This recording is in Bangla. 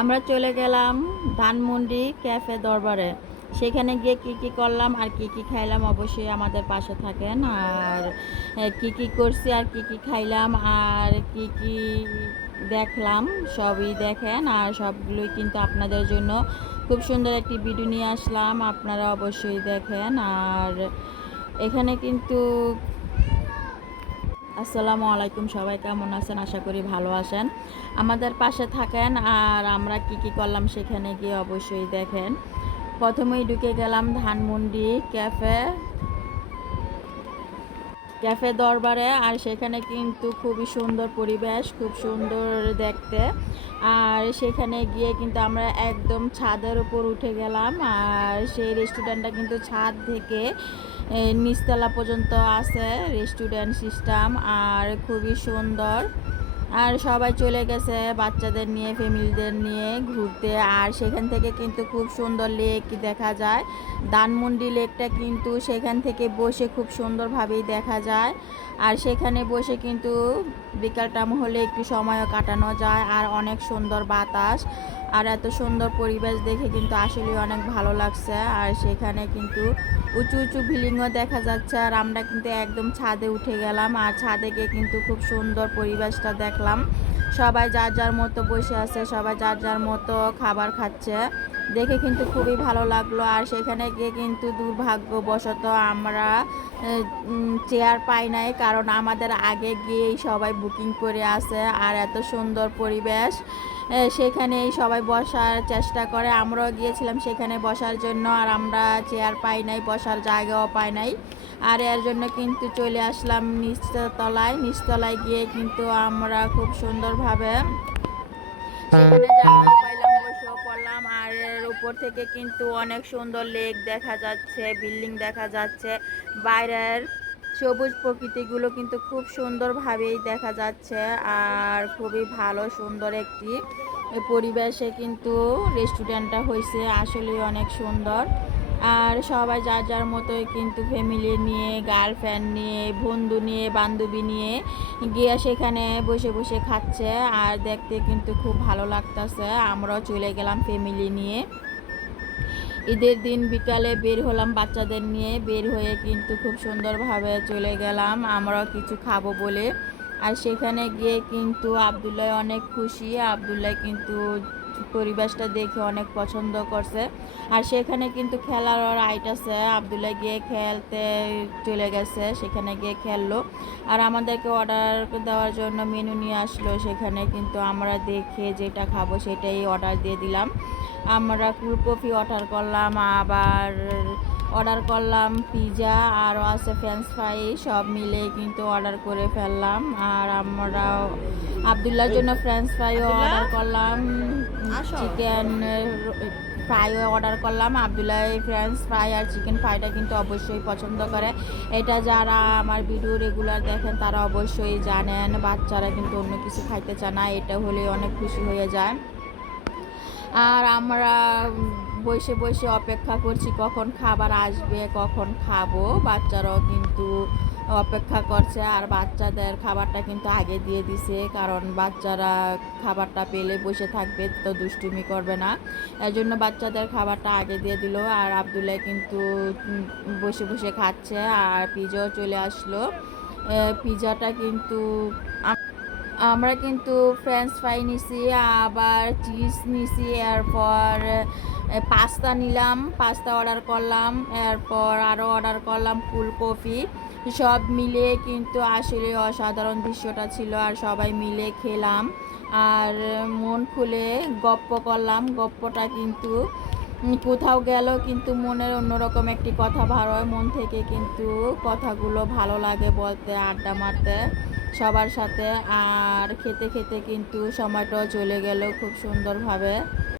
আমরা চলে গেলাম ধানমন্ডি ক্যাফে দরবারে। সেখানে গিয়ে কি কি করলাম আর কি কি খাইলাম অবশ্যই আমাদের পাশে থাকেন। আর কি কি করছি আর কি কি খাইলাম আর কি কি দেখলাম সবই দেখেন। আর সবগুলোই কিন্তু আপনাদের জন্য খুব সুন্দর একটি ভিডিও নিয়ে আসলাম। আপনারা অবশ্যই দেখেন। আর এখানে কিন্তু আসসালামু আলাইকুম, সবাই কেমন আছেন? আশা করি ভালো আছেন। আমাদের পাশে থাকেন আর আমরা কি কি করলাম সেখানে গিয়ে অবশ্যই দেখেন। প্রথমেই ঢুকে গেলাম ধানমন্ডি ক্যাফে ক্যাফে দরবারে আর সেখানে কিন্তু খুবই সুন্দর পরিবেশ, খুব সুন্দর দেখতে। আর সেখানে গিয়ে কিন্তু আমরা একদম ছাদের উপর উঠে গেলাম। আর সেই রেস্টুরেন্টটা কিন্তু ছাদ থেকে নিচতলা পর্যন্ত আছে রেস্টুরেন্ট সিস্টেম। আর খুবই সুন্দর। আর সবাই চলে গেছে বাচ্চাদের নিয়ে, ফ্যামিলিদের নিয়ে ঘুরতে। আর সেখান থেকে কিন্তু খুব সুন্দর লেক দেখা যায়। দানমন্ডি লেকটা কিন্তু সেখান থেকে বসে খুব সুন্দরভাবেই দেখা যায়। আর সেখানে বসে কিন্তু বিকালটা হলে একটু সময়ও কাটানো যায়। আর অনেক সুন্দর বাতাস। আর এত সুন্দর পরিবেশ দেখে কিন্তু আসলে অনেক ভালো লাগছে। আর সেখানে কিন্তু উঁচু উঁচু বিল্ডিংও দেখা যাচ্ছে। আর আমরা কিন্তু একদম ছাদে উঠে গেলাম। আর ছাদে গিয়ে কিন্তু খুব সুন্দর পরিবেশটা দেখলাম। সবাই যার যার মতো বসে আছে, সবাই যার যার মতো খাবার খাচ্ছে। দেখে কিন্তু খুবই ভালো লাগল। আর সেখানে গিয়ে কিন্তু দুর্ভাগ্যবশত আমরা চেয়ার পাই নাই। কারণ আমাদের আগে গিয়েই সবাই বুকিং করে আছে আর এত সুন্দর পরিবেশ সেখানেই সবাই বসার চেষ্টা করে। আমরাও গিয়েছিলাম সেখানে বসার জন্য। আর আমরা চেয়ার পাই নাই বসার জায়গাও পাই নাই। আর এর জন্য কিন্তু চলে আসলাম নিচতলায়। নিচতলায় গিয়ে কিন্তু আমরা খুব সুন্দরভাবে সেখানে জায়গা পাইলাম বসেও আর উপর থেকে কিন্তু অনেক সুন্দর লেক দেখা যাচ্ছে, বিল্ডিং দেখা যাচ্ছে। বাইরের সবুজ প্রকৃতিগুলো কিন্তু খুব সুন্দরভাবেই দেখা যাচ্ছে আর খুবই ভালো, সুন্দর একটি পরিবেশে কিন্তু রেস্টুরেন্টটা হয়েছে, আসলে অনেক সুন্দর। আর সবাই যার যার মতোই কিন্তু ফ্যামিলি নিয়ে গার্লফ্রেন্ড নিয়ে, বন্ধু নিয়ে, বান্ধবী নিয়ে গিয়ে সেখানে বসে বসে খাচ্ছে আর দেখতে কিন্তু খুব ভালো লাগতেছে। আমরাও চলে গেলাম ফ্যামিলি নিয়ে। ঈদের দিন বিকালে বের হলাম বাচ্চাদের নিয়ে। বের হয়ে কিন্তু খুব সুন্দরভাবে চলে গেলাম। আমরাও কিছু খাব বলে। আর সেখানে গিয়ে কিন্তু আবদুল্লাহ অনেক খুশি। আবদুল্লাহ কিন্তু পরিবেশটা দেখে অনেক পছন্দ করছে। আর সেখানে কিন্তু খেলার রাইট আছে আবদুল্লাহ গিয়ে খেলতে চলে গেছে সেখানে গিয়ে খেললো। আর আমাদেরকে অর্ডার দেওয়ার জন্য মেনু নিয়ে আসলো সেখানে কিন্তু আমরা দেখে যেটা খাব সেটাই অর্ডার দিয়ে দিলাম। আমরা কুল কফি অর্ডার করলাম আবার অর্ডার করলাম পিৎজা আরও আছে ফ্রেঞ্চ ফ্রাই সব মিলে কিন্তু অর্ডার করে ফেললাম। আর আমরা আবদুল্লার জন্য ফ্রেঞ্চ ফ্রাইও অর্ডার করলাম। চিকেন ফ্রাইও অর্ডার করলাম। আবদুল্লাহ ফ্রেঞ্চ ফ্রাই আর চিকেন ফ্রাইটা কিন্তু অবশ্যই পছন্দ করে। এটা যারা আমার ভিডিও রেগুলার দেখেন, তারা অবশ্যই জানেন। বাচ্চারা কিন্তু অন্য কিছু খাইতে চায় না, এটা হলে অনেক খুশি হয়ে যায়। আর আমরা বসে বসে অপেক্ষা করছি কখন খাবার আসবে, কখন খাব। বাচ্চারাও কিন্তু অপেক্ষা করছে আর বাচ্চাদের খাবারটা কিন্তু আগে দিয়ে দিছে, কারণ বাচ্চারা খাবারটা পেলে বসে থাকবে তো দুষ্টুমি করবে না। এর জন্য বাচ্চাদের খাবারটা আগে দিয়ে দিল আর আবদুল্লাহ কিন্তু বসে বসে খাচ্ছে আর পিজাও চলে আসলো। পিজাটা কিন্তু আমরা কিন্তু ফ্রেঞ্চ ফ্রাই নিছি, আবার চিজ নিছি, এরপর পাস্তা নিলাম পাস্তা অর্ডার করলাম, এরপর আরও অর্ডার করলাম ফুলকপি। সব মিলে কিন্তু আসলে অসাধারণ দৃশ্যটা ছিল আর সবাই মিলে খেলাম। আর মন খুলে গপ্প করলাম, গপ্পটা কিন্তু কোথাও গেল কিন্তু মনের অন্যরকম একটি কথা ভালো হয়। মন থেকে কিন্তু কথাগুলো ভালো লাগে বলতে, আড্ডা মারতে। সবার সাথে। আর খেতে খেতে কিন্তু সময়টাও চলে গেল খুব সুন্দরভাবে।